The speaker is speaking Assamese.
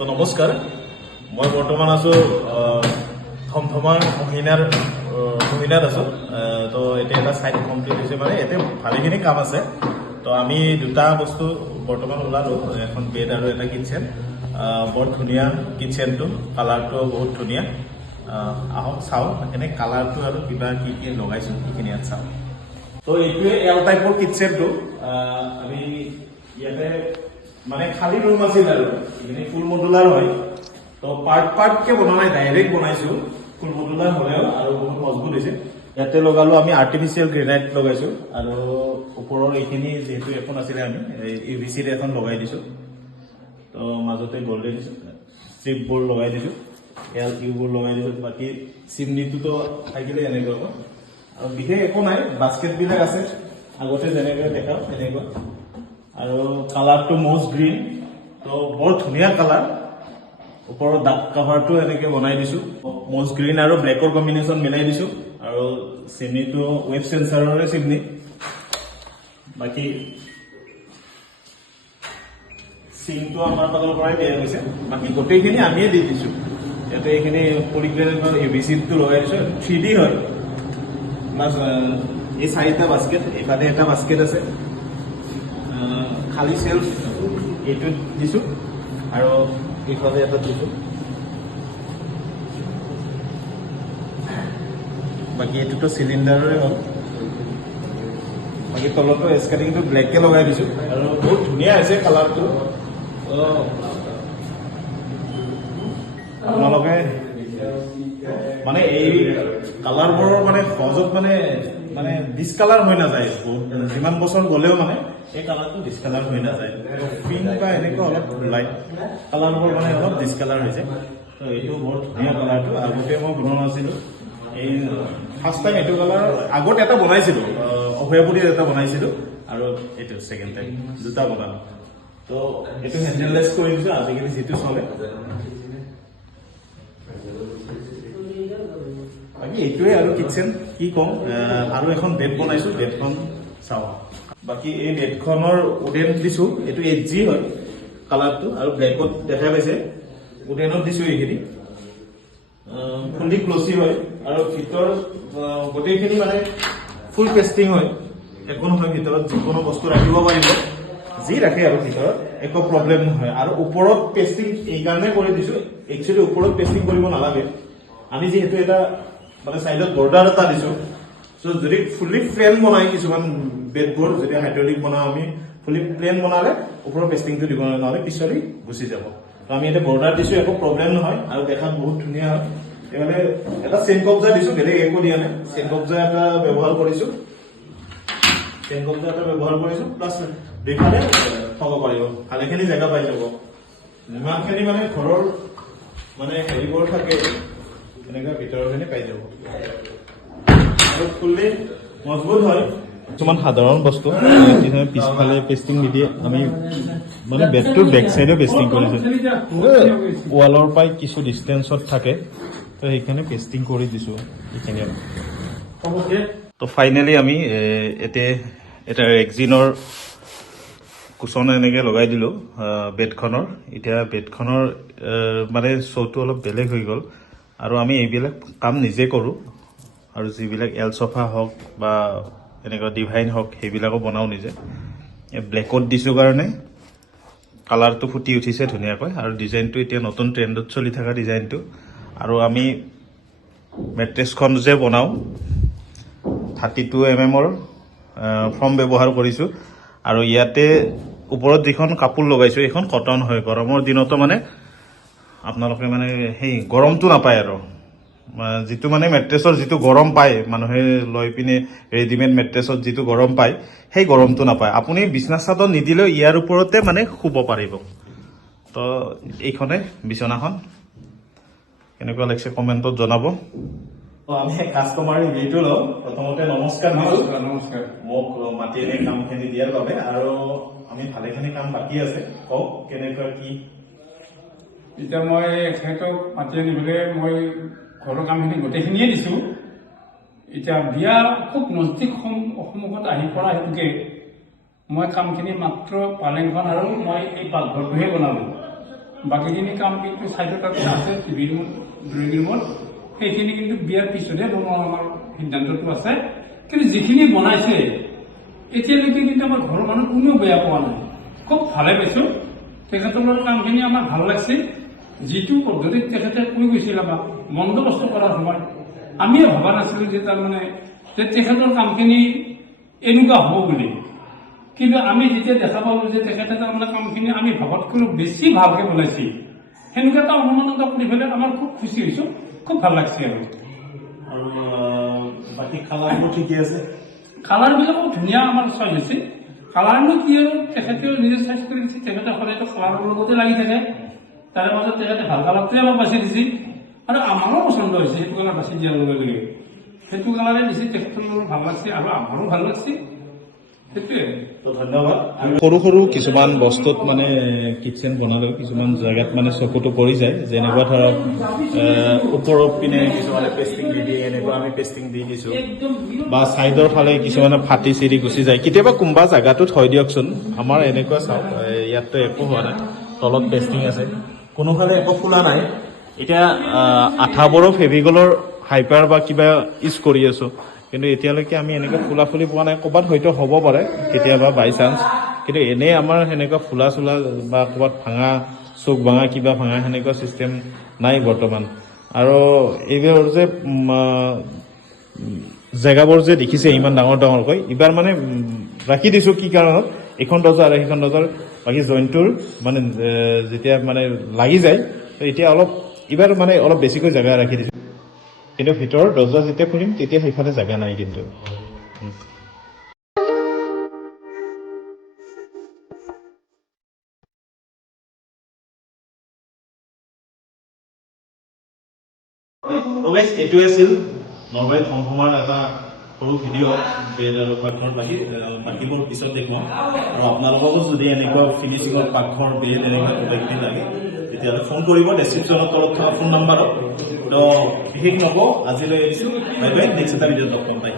তো নমস্কাৰ মই বৰ্তমান আছো থমথমাৰ মহিনাত আছো তো এতিয়া এটা সাইট কমপ্লিট হৈছে মানে এতে ভালেখিনি কাম আছে তো আমি দুটা বস্তু বৰ্তমান ওলালো এখন বেড আৰু এটা কিচেন বৰ ধুনীয়া কিচেনটো কালাৰটো বহুত ধুনীয়া আহক চাও এনে কালাৰটো আৰু কিবা কি কি লগাইছো সেইখিনি ইয়াত চাও তো এইটোৱে এল টাইপৰ কিচেনটো আমি ইয়াতে মানে খালি ৰুম আছিল আৰু এখানে ফুল মডুলাৰ হয় তো পাৰ্ট কে বনা নাই ডাইৰেক্ট বনাইছো ফুল মডুলাৰ হলেও আৰু বহুত মজবুত হৈছে ইয়াতে লগালো আমি আৰ্টিফিশিয়াল গ্ৰেনাইট লগাইছো আৰু ওপৰৰ এইখিনি যেহেতু এখন আছিল আমি ইউভিসি এখন লগাই দিছো তো মাজতে গোল্ডেন স্ট্ৰিপ বোৰ লগাই দিছো এল ইউ বোৰ লগাই দিছো বাকি চিমনিটো তো থাকিলে এনেকৈ আৰু বিশেষ একো নাই বাস্কেট বিলাক আছে আগতে যেনেকৈ দেখাও এনেকৈ আৰু কালাৰটো মোজ গ্ৰীন তো বৰ ধুনীয়া কালাৰ ওপৰৰ ডাৰ্ক কভাৰটো এনেকৈ বনাই দিছো মোজ গ্ৰীন আৰু ব্লেকৰ কম্বিনেশ্যন মিলাই দিছো আৰু চিমনিটো ৱেব সেন্সৰৰে চিমনি বাকি সিংটো আমাৰ পালৰ পৰাই দিয়া গৈছে বাকি গোটেইখিনি আমিয়ে দি দিছো ইয়াতে এইখিনি পলিগ্ৰেনেটৰ ইউভিসিটো লগাই দিছো 3D হয় প্লাস এই চাৰিটা বাস্কেট এইফালে এটা বাস্কেট আছে খালি সেলফ এইটো দিছো আৰু এইফালে এটা দিছো বাকি এইটোতো সিলিন্ডাৰৰে হ'ল বাকি তলতো স্কেটিংটো ব্লেককে লগাই দিছো আৰু বহুত ধুনীয়া আছে কালাৰটো আপোনালোকে মানে এই কালাৰবোৰৰ মানে সহজত মানে ডিসকালাৰ হৈ নাযায় যিমান বছৰ গলেও মানে এই কালাৰটো ডিসকালাৰ হৈ নাযায় পিংক বা এনেকুৱা অলপ লাইট কালাৰবোৰ মানে অলপ ডিসকালাৰ হৈছে তো এইটো বৰ ধুনীয়া কালাৰটো আগতে মই বনোৱা নাছিলো এই ফাৰ্ষ্ট টাইম এইটো কালাৰ আগত এটা বনাইছিলো অভয়াপুৰীত এটা বনাইছিলো আৰু এইটো সেকেন্ড টাইম দুটা বনালো তো এইটো হ্যান্ডেললেস কৰি দিছো আজিকালি যেটো চলে বাকি এইটোৱে আৰু কিচেন কি কম আৰু এখন বেড বনাইছো বেডখন চাও বাকি এই বেডখনৰ উডেন দিছো এইটো এজি হয় কালাৰটো আৰু ব্লেকত দেখা পাইছে উডেনত দিছো এইখিনি ফুলি গ্লসি হয় আৰু ভিতৰ গোটেইখিনি মানে ফুল পেস্টিং হয় একো নহয় ভিতৰত যিকোনো বস্তু ৰাখিব পাৰিব যি ৰাখে আৰু ভিতৰত একো প্ৰব্লেম নহয় আৰু ওপৰত পেস্টিং এই কাৰণে কৰি দিছো একচুয়ালি ওপৰত পেস্টিং কৰিব নালাগে আমি যেহেতু এটা মানে সাইডত বৰ্ডাৰ এটা দিছো সো যদি ফুলি প্লেন বনাই কিছুমান বেডবোৰ যদি হাইড্ৰলিক বনাও আমি ফুলি প্লেন বনালে ওপৰৰ পেস্টিংটো দিব নহলে পিছলি গুচি যাব তো আমি এটা বৰ্ডাৰ দিছো একো প্ৰব্লেম নহয় আৰু দেখাত বহুত ধুনীয়া হয় এবারে এটা চেন কবজা দিছো বেলেগ একো দিয়া নাই চেন কবজা এটা ব্যৱহাৰ কৰিছো প্লাস দুইফালে থব পাৰিব ভালেখিনি জেগা পাই যাব যিমানখিনি মানে ঘৰৰ মানে হেৰিবোৰ থাকে এনেকুৱা ভিতৰখিনি পাই যাব আৰু ফুললি মজবুত হয় কিছুমান সাধাৰণ বস্তু পিছফালে পেস্টিং নিদিয়ে আমি মানে বেডটোৰ বেক চাইডে পেস্টিং কৰিছো ৱালৰ পাই কিছু ডিস্টেন্সত থাকে তো সেইখানে পেস্টিং কৰি দিছো এইখিনি তো ফাইনালি আমি এটা ৰেক্সিনৰ কুচন এনেকে লগাই দিলো বেডখনৰ এতিয়া বেডখনৰ মানে শোটো অলপ বেলেগ হৈ গল আৰু আমি এইবিলাক কাম নিজে কৰো আৰু যিবিলাক এল সোফা হওক বা এনেকুৱা ডিভাইন হওক সেইবিলাকো বনাও নিজে ব্লেকত দিছো কাৰণে কালাৰটো ফুটি উঠিছে ধুনীয়াকৈ আৰু ডিজাইনটো এতিয়া নতুন ট্ৰেন্ডত চলি থকা ডিজাইনটো আৰু আমি মেট্ৰেছখন যে বনাও 32 mm ফৰ্ম ব্যৱহাৰ কৰিছো আৰু ইয়াতে ওপৰত যিখন কাপোৰ লগাইছো এখন কটন হয় গৰমৰ দিনতো মানে আপোনালোকে মানে সেই গৰমটো নাপায় আৰু যেটো মানে মেট্ৰেছৰ যেটো গৰম পায় মানুহে লৈ পিনে ৰেডিমেড মেট্ৰেছৰ যেটো গৰম পায় সেই গৰমটো নাপায় আপুনি বিছনা চাদৰ নিদিলেও ইয়াৰ ওপৰতে মানে শুব পাৰিব তো এইখনে বিছনাখন কেনেকুৱা লাগিছে কমেন্টত জনাব তো আমি কাস্টমাৰ ৰিভিউটো লওঁ প্ৰথমতে নমস্কাৰ মোক মাতি এনে কামখিনি দিয়াৰ বাবে আৰু আমি ভালেখিনি কাম বাকী আছে কওক কেনেকুৱা কি এতিয়া মই এখেতক মাতি আনিবলৈ মই ঘৰৰ কামখিনি গোটেইখিনিয়ে দিছো এতিয়া বিয়া খুব নজদিক সন্মুখত আহি পৰা হেতুকে মই কামখিনি মাত্ৰ পালেংখন আৰু মই এই পাকঘৰটোহে বনালো বাকীখিনি কাম কিন্তু চাইডত আছে টিভি ৰুম ড্ৰয়িং ৰুমত সেইখিনি কিন্তু বিয়াৰ পিছতহে বনোৱা আমাৰ সিদ্ধান্তটো আছে কিন্তু যিখিনি বনাইছে এতিয়ালৈকে কিন্তু আমাৰ ঘৰৰ মানুহ কোনেও বেয়া পোৱা নাই খুব ভালে পাইছো তেখেতৰ কামখিনি আমাৰ ভাল লাগছে যিটো পদ্ধতিত তেখেতে কৈ গৈছিল আমাক বন্দোবস্ত কৰাৰ সময় আমিও ভবা নাছিলো যে তাৰমানে যে তেখেতৰ কামখিনি এনেকুৱা হ'ব বুলি কিন্তু আমি যেতিয়া দেখা পালো যে তেখেতে তাৰমানে কামখিনি আমি ভাবতকৈ বেছি ভালকে বনাইছে সেনেকুৱা এটা অনুমান এটা কৰি পেলাই আমাৰ খুব খুচি হৈছো খুব ভাল লাগছে আৰু বাকী খালাবোৰ ঠিকে আছে কালাৰবিলাকো ধুনীয়া আমাৰ চইচ হৈছে কালাৰনো কি আৰু তেখেতেও নিজে চইচ কৰি দিছে তেখেতে সদায়তো কালাৰৰ লগতে লাগি থাকে তাৰে মাজত তেখেতে ভাল কালাৰটোৱে আমাক বাছি দিছে আৰু আমাৰো পচন্দ হৈছে সেইটো কালাৰ বাছি দিয়াৰ লগে লগে সেইটো কালাৰে দিছে তেখেতৰ ভাল লাগছে আৰু আমাৰো ভাল লাগছে সেইটোৱে ধন্যবাদ সৰু সৰু কিছুমান বস্তুত মানে কিটচেন বনালেও কিছুমান জেগাত মানে চকুটো পৰি যায় যেনেকুৱা ধৰক ওপৰৰ পিনে কিছুমানে পেষ্টিং দি দিয়ে এনেকুৱা আমি পেষ্টিং দি দিছোঁ বা ছাইডৰ ফালে কিছুমানে ফাটি চিৰি গুচি যায় কেতিয়াবা কোনোবা জেগাটোত হয় দিয়কচোন আমাৰ এনেকুৱা চাওক ইয়াততো একো হোৱা নাই তলত পেষ্টিং আছে কোনোফালে একো ফুলা নাই এতিয়া আঠাবোৰো ফেভিকলৰ হাইপাৰ বা কিবা ইউজ কৰি আছোঁ কিন্তু এতিয়ালৈকে আমি এনেকুৱা ফুলা ফুলি পোৱা নাই ক'ৰবাত হয়তো হ'ব পাৰে কেতিয়াবা বাই চান্স কিন্তু এনেই আমাৰ সেনেকুৱা ফুলা চুলা বা ক'ৰবাত ভাঙা চুক ভাঙা কিবা ভাঙা সেনেকুৱা চিষ্টেম নাই বৰ্তমান আৰু এইবোৰ যে জেগাবোৰ যে দেখিছে ইমান ডাঙৰ ডাঙৰকৈ এইবাৰ মানে ৰাখি দিছোঁ কি কাৰণত এইখন দৰ্জা আৰু সেইখন দৰ্জাৰ বাকী জইণ্টটোৰ মানে যেতিয়া মানে লাগি যায় তো এতিয়া অলপ এইবাৰ মানে অলপ বেছিকৈ জেগা ৰাখি দিছোঁ কিন্তু ভিতৰৰ দৰ্জা যেতিয়া খুলিম তেতিয়া সেইফালে জেগা নাই কিন্তু এইটোৱে আছিল নলবাৰীত সংসমাৰ এটা সৰু ভিডিঅ' বেড আৰু পাকঘৰ বাকীবোৰ পিছত দেখুৱাম আৰু আপোনালোককো যদি এনেকুৱা ফিনিচিঙৰ পাকঘৰ বেড এনেকুৱা কিবাকিবি লাগে তেতিয়াহ'লে ফোন কৰিব ডেছক্ৰিপশ্যনত তলত থকা ফোন নাম্বাৰত তো বিশেষ নকওঁ আজিলৈ এৰিছোঁ বাই বাই নেক্সট এটা ভিডিঅ'ত লগ পাম বাই